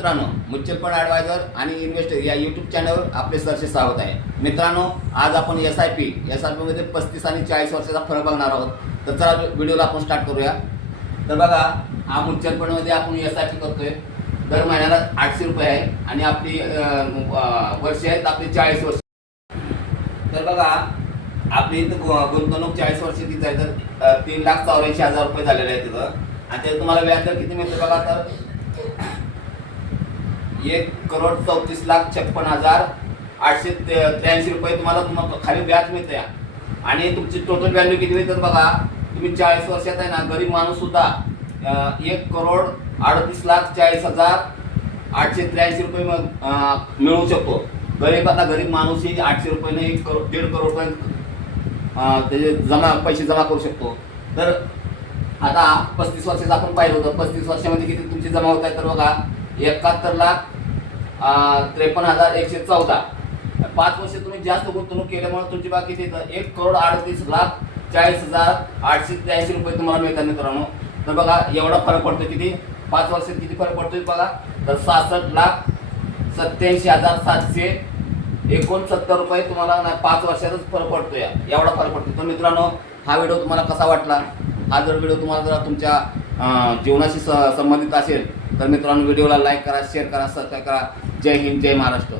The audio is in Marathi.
मित्रांनो, म्युच्युअल फंड ॲडवायझर आणि इन्व्हेस्टर या यूट्यूब चॅनलवर आपले सरसे स्वागत आहे. मित्रांनो, आज आपण एस-आय-पी मध्ये 35 आणि 40 वर्षाचा फरक बघणार आहोत. तर चला व्हिडिओला आपण स्टार्ट करूया. तर बघा, हा म्युच्युअल फंडमध्ये आपण एस-आय-पी करतोय. दर महिन्याला 800 रुपये आहे आणि आपली वर्ष आहेत आपली 40 वर्ष. तर बघा, आपली इथं गुंतवणूक 40 वर्षाची आहे तर 3,84,000 रुपये झालेले आहेत तिथं. आणि ते तुम्हाला व्याजदर किती मिळते बघा, तर 1,34,56,883 रुपये तुम्हाला खाली व्याज मिळते. आणि तुमची टोटल व्हॅल्यू किती मिळते बघा, तुम्ही 40 वर्षात आहे ना, गरीब माणूस सुद्धा 1,38,40,883 रुपये मिळवू शकतो. गरीब माणूस ही 800 रुपयाने 1,50 करोड पर्यंत त्याचे पैसे जमा करू शकतो. तर आता 35 वर्षाचं आपण पाहिलं होतं. 35 वर्षामध्ये किती तुमची जमा होत आहे तर बघा, 71,53,114. 5 वर्ष तुम्ही जास्त गुंतवणूक केल्यामुळे तुमची बाकी किती येतं, 1,38,40,883 रुपये तुम्हाला मिळतात मित्रांनो. तर बघा, एवढा फरक पडतो. किती 5 वर्षात किती फरक पडतोय बघा, तर 66,87,769 रुपये तुम्हाला 5 वर्षातच फरक पडतोय. एवढा फरक पडतो. तर मित्रांनो, हा व्हिडिओ तुम्हाला कसा वाटला? हा जर व्हिडिओ तुम्हाला जर तुमच्या जीवनाशी संबंधित असेल तर मित्रांनो, व्हिडिओला लाईक करा, शेअर करा, सबस्क्राईब करा. जय हिंद, जय महाराष्ट्र.